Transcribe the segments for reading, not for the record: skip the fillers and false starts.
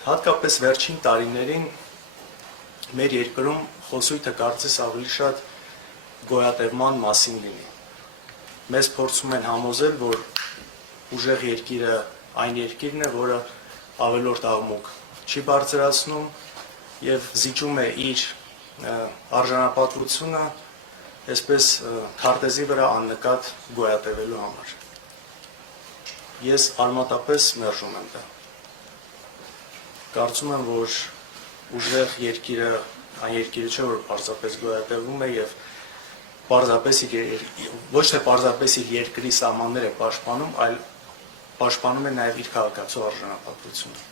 Հատկապես վերջին տարիներին մեր երկրում խոսույթը կարծես ավելի շատ գոյատևման մասին լինի։ Մեզ փորձում են համոզել, որ ուժեղ երկիրը այն երկիրն է, որը ավելորդ աղմուկ չի բարձրացնում եւ զիջում է իր արժանապատվությունը այսպես քարտեզի վրա աննկատ գոյատևելու համար։ Ես արմատապես մերժում եմ դա։ Կարծում եմ, որ ուժեղ երկիրը այն երկիրը չէ, որ պարզապես գոյատևում է եւ ոչ թե պարզապես իր երկրի սահմանները պաշտպանում, այլ պաշտպանում է նաեւ իր քաղաքացու արժանապատվությունը։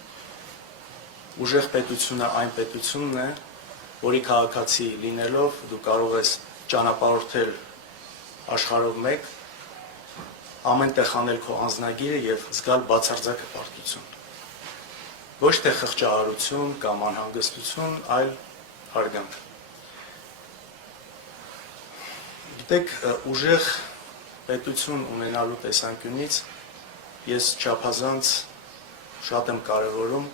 Ուժեղ պետությունը այն պետությունն է, որի քաղաքացի լինելով դու կարող ես ճանապարհորդել աշխարհով մեկ, ամեն տեղ անել քո անձնագիրը եւ զգալ բացարձակ հպարտություն։ Ոչ թե խղճահարություն կամ անհանգստություն, այլ հարգանք։ Գիտեք, ուժեղ պետություն ունենալու տեսանկյունից ես չափազանց շատ եմ կարևորում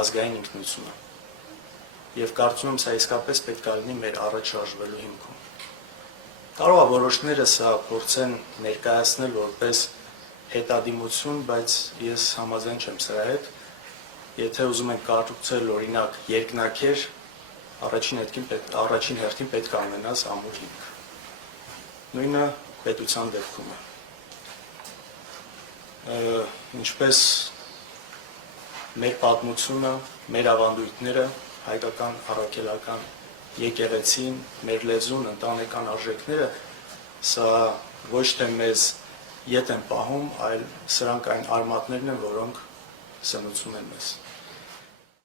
ազգային ինքնությունը։ Եվ կարծում եմ, սա իսկապես պետք է լինի մեր առաջ շարժվելու հիմքում։ Կարող է որոշները սա փորձեն ներկայացնել որպես հետադիմություն, բայց ես համաձայն չեմ սրա հետ։ Եթե ուզում ենք կառուցել օրինակ երկնաքեր, առաջին հերթին պետք է ունենաս ամուր հիմք։ Նույնը պետության դեպքում է։ Ինչպես մեր պատմությունը, մեր ավանդույթները, հայկական առաքելական եկեղեցին, մեր լեզուն, ընտանեկան արժեքները, սա ոչ թե մեզ ետ են պահում, այլ սրանք այն արմատներն են, որոնք սնուցում են մեզ։